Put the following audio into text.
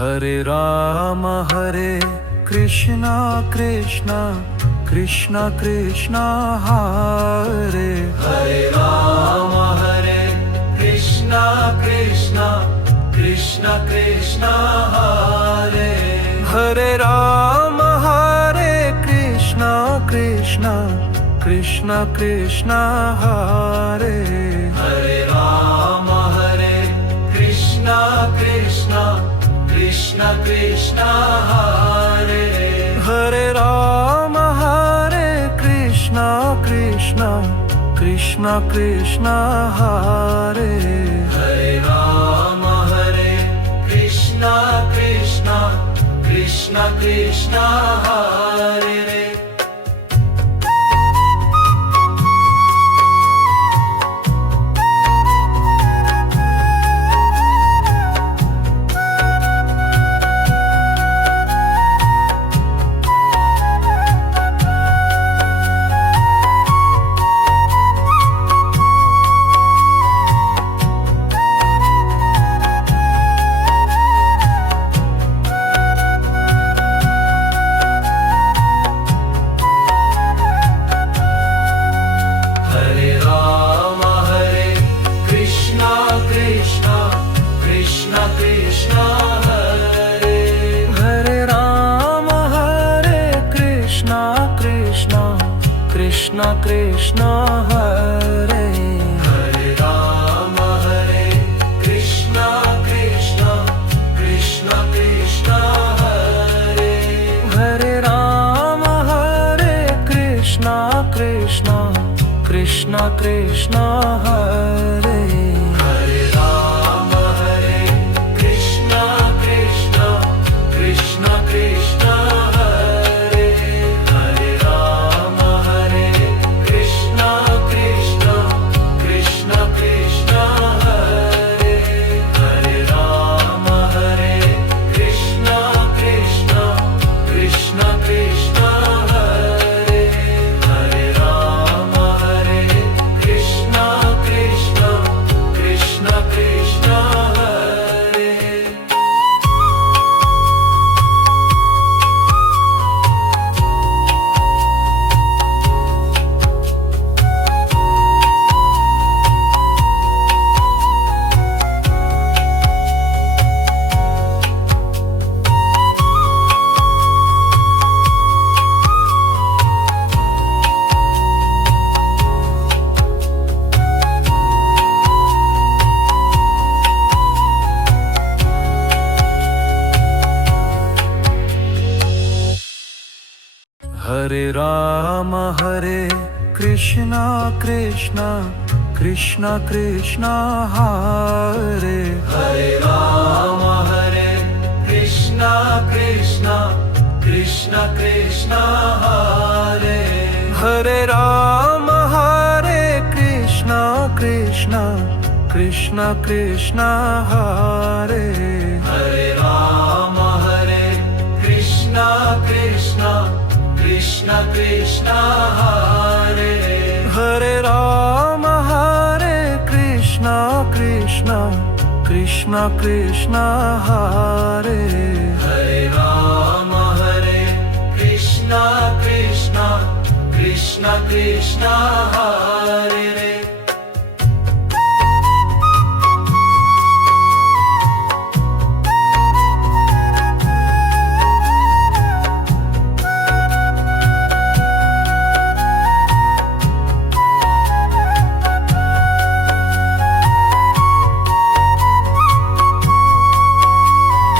Hare Krishna Krishna Krishna Krishna Hare Hare Rama Hare Krishna Krishna Krishna Krishna Hare Hare Rama Hare Krishna Krishna Krishna Krishna Hare Hare Rama Hare Krishna Krishna Krishna Krishna Hare Hare Rama Hare Krishna Krishna Krishna Krishna Hare Hare Rama Hare Krishna Krishna Krishna Krishna Hare Krishna Krishna Hare Hare Rama Hare Krishna Krishna Krishna Krishna Hare Hare Rama Hare Krishna Krishna Krishna Krishna Hare Hare Rama Hare Krishna Krishna Krishna Krishna Hare Hare Rama Hare Krishna Krishna Krishna Krishna Hare Hare Rama Hare Krishna Krishna Krishna Krishna Hare Hare Rama Hare Krishna Krishna Krishna Krishna Hare Hare Rama Hare Krishna Krishna Krishna Krishna Hare Hare Rama Hare Krishna Krishna Krishna Krishna Hare Hare Rama Hare Krishna Krishna Krishna Krishna Hare Hare Rama Hare Krishna Krishna Krishna Krishna Hare Hare Rama Hare Krishna Krishna Krishna Krishna Hare